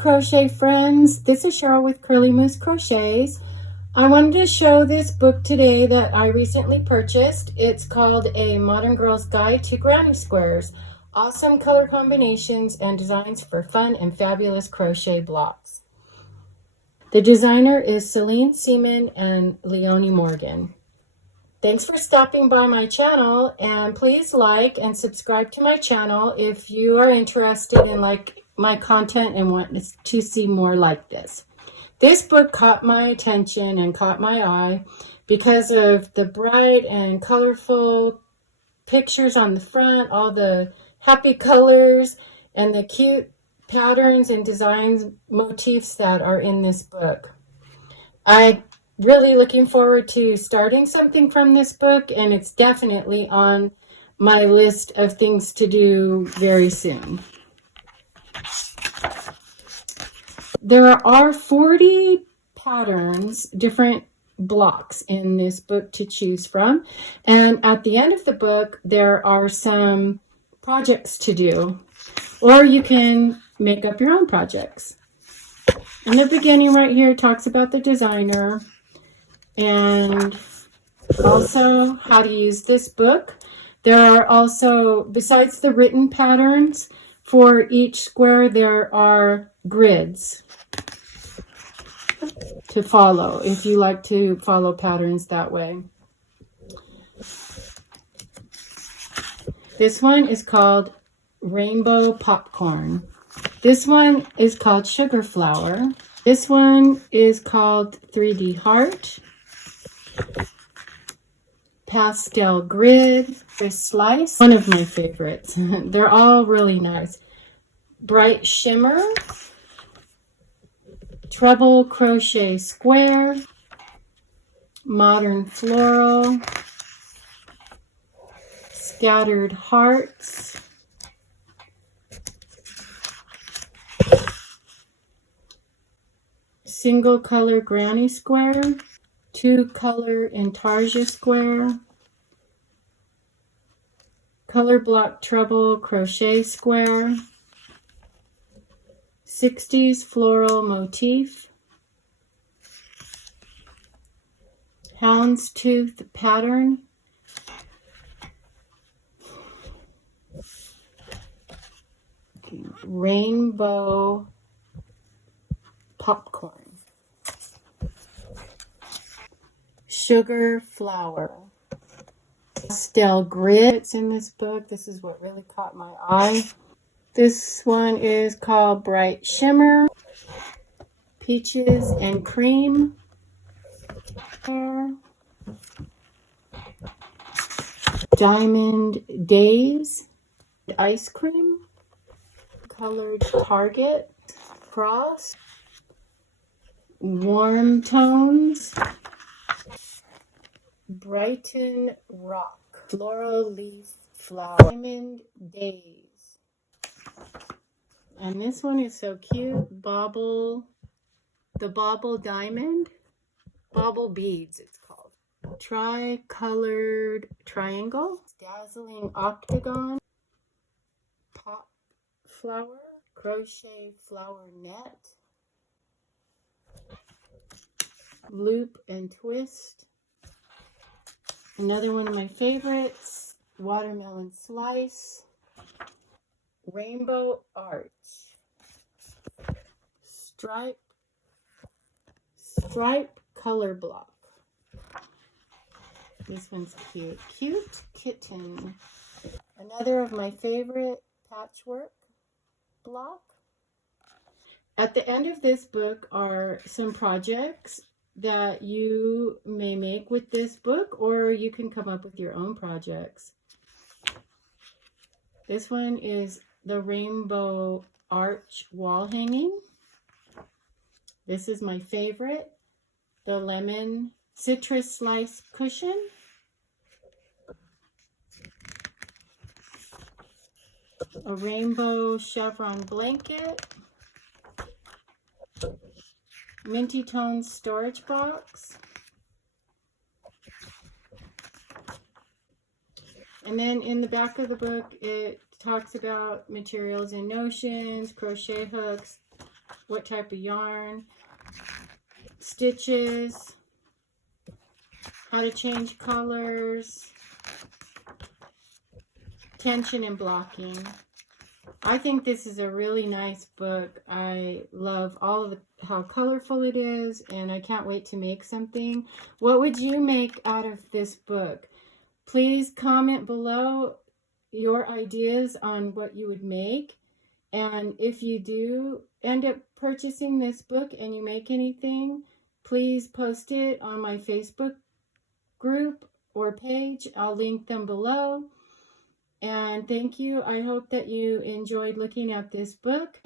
crochet friends, this is Cheryl with Curly Moose Crochets. I wanted to show this book today that I recently purchased. It's called A Modern Girl's Guide to Granny Squares. Awesome color combinations and designs for fun and fabulous crochet blocks. The designer is Celine Seaman and Leonie Morgan. Thanks for stopping by my channel, and please like and subscribe to my channel if you are interested in my content and want to see more like this. This book caught my attention and caught my eye because of the bright and colorful pictures on the front, all the happy colors, and the cute patterns and designs motifs that are in this book. I'm really looking forward to starting something from this book, and it's definitely on my list of things to do very soon. There are 40 patterns, different blocks in this book to choose from. And at the end of the book, there are some projects to do, or you can make up your own projects. In the beginning right here, it talks about the designer and also how to use this book. There are also, besides the written patterns, for each square, there are grids to follow if you like to follow patterns that way. This one is called Rainbow Popcorn. This one is called Sugar Flower. This one is called 3D Heart. Pastel Grid. Crisp Slice. One of my favorites. They're all really nice. Bright Shimmer. Treble Crochet Square. Modern Floral. Scattered Hearts. Single color Granny Square. 2-color Intarsia Square. Color block treble crochet square. 60s floral motif. Houndstooth pattern. Rainbow popcorn. Sugar flower. Pastel grid. It's in this book. This is what really caught my eye. This one is called Bright Shimmer. Peaches and Cream. Diamond Days. Ice Cream. Colored Target. Cross. Warm Tones. Brighton Rock. Floral Leaf Flower. Diamond Days. And this one is so cute. Bauble. The Bauble Diamond. Bauble Beads, it's called. Tri-colored Triangle. Dazzling Octagon. Pop Flower. Crochet Flower Net. Loop and Twist. Another one of my favorites, Watermelon Slice. Rainbow Arch. Stripe color block. This one's cute. Cute Kitten. Another of my favorite patchwork block. At the end of this book are some projects that you may make with this book, or you can come up with your own projects. This one is the Rainbow Arch Wall Hanging. This is my favorite, the Lemon Citrus Slice Cushion. A Rainbow Chevron Blanket. Minty Tones Storage Box. And then in the back of the book, it talks about materials and notions, crochet hooks, what type of yarn, stitches, how to change colors, tension and blocking. I think this is a really nice book. I love all of how colorful it is, and I can't wait to make something. What would you make out of this book? Please comment below your ideas on what you would make. And if you do end up purchasing this book and you make anything, please post it on my Facebook group or page. I'll link them below. And thank you. I hope that you enjoyed looking at this book.